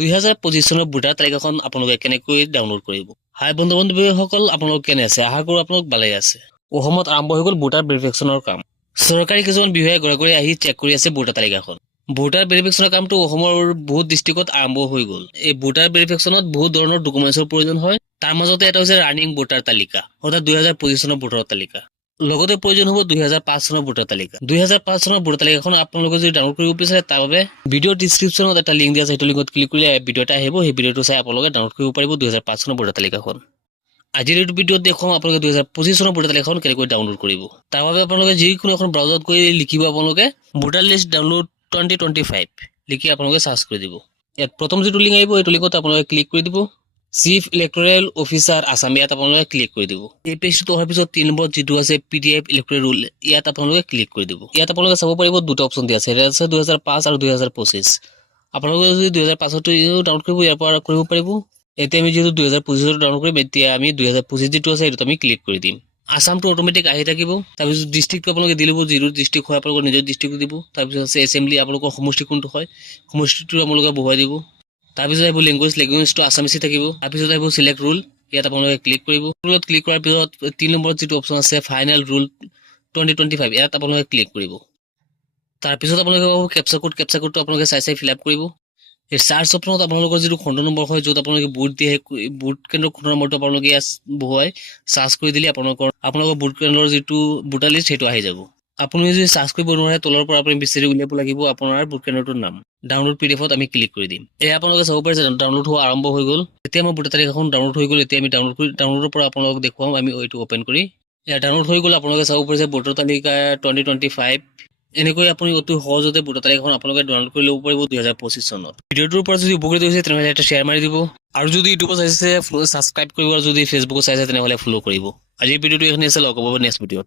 2025 চনৰ ভোটাৰ তালিকাখন আপোনালোকে কেনেকৈ ডাউনলোড কৰিব? হাই বন্ধু-বান্ধৱীসকল, আপোনালোক কেনে আছে? আশা কৰোঁ আপোনালোক ভালেই আছে। অসমত আৰম্ভ হৈ গ'ল ভোটাৰ ভেৰিফিকেশ্যনৰ কাম। চৰকাৰী কিছুমান বিষয়াই ঘৰে ঘৰে আহি চেক কৰি আছে ভোটাৰ তালিকাখন। ভোটাৰ ভেৰিফিকেশ্যনৰ কামটো অসমৰ বহুত ডিষ্ট্ৰিক্টত আৰম্ভ হৈ গ'ল। এই ভোটাৰ ভেৰিফিকেশ্যনত বহুত ধৰণৰ ডকুমেণ্টছৰ প্ৰয়োজন হয়। তাৰ মাজতে এটা হৈছে ৰানিং ভোটাৰ তালিকা, অৰ্থাৎ 2025 চনৰ ভোটাৰ তালিকা। লগতে প্ৰয়োজন হ'ব 2005 চনৰ ভোটাৰ তালিকা। 2005 চনৰ ভোটাৰ তালিকাখন আপোনালোকে যদি ডাউনলোড কৰিব বিচাৰে তাৰ বাবে ভিডিঅ' ডিছক্ৰিপশ্যনত এটা লিংক দিয়া আছে, সেইটো লিংকত ক্লিক কৰিলে ভিডিঅ' এটা আহিব। সেই ভিডিঅ'টো চাই আপোনালোকে ডাউনলোড কৰিব পাৰিব 2005 চনৰ ভোটাৰ তালিকাখন। আজিৰ এইটো ভিডিঅ'ত দেখুৱাম আপোনালোকে 2025 চনৰ ভোটাৰ তালিকাখন কেনেকৈ ডাউনলোড কৰিব। তাৰ বাবে আপোনালোকে যিকোনো এখন ব্ৰাউজাৰত গৈ লিখিব আপোনালোকে ভোটাৰ লিষ্ট ডাউনলোড 2025 লিখি আপোনালোকে চাৰ্চ কৰি দিব। ইয়াত প্ৰথম যিটো লিংক আহিব এইটো লিংকত আপোনালোকে ক্লিক কৰি দিব। চিফ ইলেক্টৰেল অফিচাৰ আছাম, ইয়াত আপোনালোকে ক্লিক কৰি দিব। এই পেজটো অহাৰ পিছত 3 নম্বৰত যিটো আছে PDF ইলেক্টৰেল ৰুল, ইয়াত আপোনালোকে ক্লিক কৰি দিব। ইয়াত আপোনালোকে চাব পাৰিব দুটা অপশ্যন দিয়া আছে, এটা আছে 2005 আৰু 2025। আপোনালোকে যদি 2005টো ডাউনলোড কৰিব ইয়াৰ পৰা কৰিব পাৰিব। এতিয়া আমি যিহেতু 2025 ডাউনলোড কৰিম, এতিয়া আমি 2025 যিটো আছে এইটোত আমি ক্লিক কৰি দিম। আছামটো অট'মেটিক আহি থাকিব। তাৰপিছত ডিষ্ট্ৰিক্টটো আপোনালোকে দি ল'ব, যিটো ডিষ্ট্ৰিক্ট হয় আপোনালোকৰ নিজৰ ডিষ্ট্ৰিক্টটো দিব। তাৰপিছত আছে এছেম্বলি, আপোনালোকৰ সমষ্টি কোনটো হয় সমষ্টিটো আপোনালোকে বহুৱাই দিব। তাৰপিছত আহিব লেংগুৱেজটো আছামিছে থাকিব। তাৰপিছত আহিব চিলেক্ট ৰুল, ইয়াত আপোনালোকে ক্লিক কৰিব। ৰুলত ক্লিক কৰাৰ পিছত 3 নম্বৰত যিটো অপশ্যন আছে ফাইনেল ৰুল 2025, ইয়াত আপোনালোকে ক্লিক কৰিব। তাৰপিছত আপোনালোকে কেপচা কোডটো আপোনালোকে চাই ফিল আপ কৰিব। এই চাৰ্চ অপশ্যনত আপোনালোকৰ যিটো খণ্ড নম্বৰ হয়, য'ত আপোনালোকে বুট দিয়ে, বুট কেন্দ্ৰৰ খণ্ড নম্বৰটো আপোনালোকে ইয়াত বহুৱাই চাৰ্চ কৰি দিলে আপোনালোকৰ বুট কেন্দ্ৰৰ যিটো ভোটাৰ লিষ্ট সেইটো আহি যাব। আপুনি যদি চাৰ্চ কৰিব নোৱাৰে, তলৰ পৰা আপুনি বিচাৰি উলিয়াব লাগিব আপোনাৰ ভোট কেন্দ্ৰটোৰ নাম। ডাউনলোড PDF-ত আমি ক্লিক কৰি দিম। এয়া আপোনালোকে চাব পাৰে যে ডাউনলোড হোৱা আৰম্ভ হৈ গ'ল। এতিয়া মোৰ ভোটাৰ তালিকাখন ডাউনলোড হৈ গ'ল। এতিয়া আমি ডাউনলোডৰ পৰা আপোনালোকক দেখুৱাম। আমি এইটো অপেন কৰি এয়া ডাউনলোড হৈ গ'ল। আপোনালোকে চাব পাৰে যে ভোটাৰ তালিকা 2025 এনেকৈ আপুনি অতি সহজতে ভোটাৰ তালিকাখন আপোনালোকে ডাউনলোড কৰি ল'ব পাৰিব 2025 চনত। ভিডিঅ'টোৰ পৰা যদি উপকৃত হৈছে তেনেহ'লে এটা শ্বেয়াৰ মাৰি দিব, আৰু যদি ইউটিউবত চাইছে ছাবস্ক্ৰাইব কৰিব, আৰু যদি ফেচবুকত চাইছে তেনেহ'লে ফ'ল' কৰিব। আজিৰ ভিডিঅ'টো এইখিনি আছে, লগ পাব নেক্সট ভিডিঅ'ত।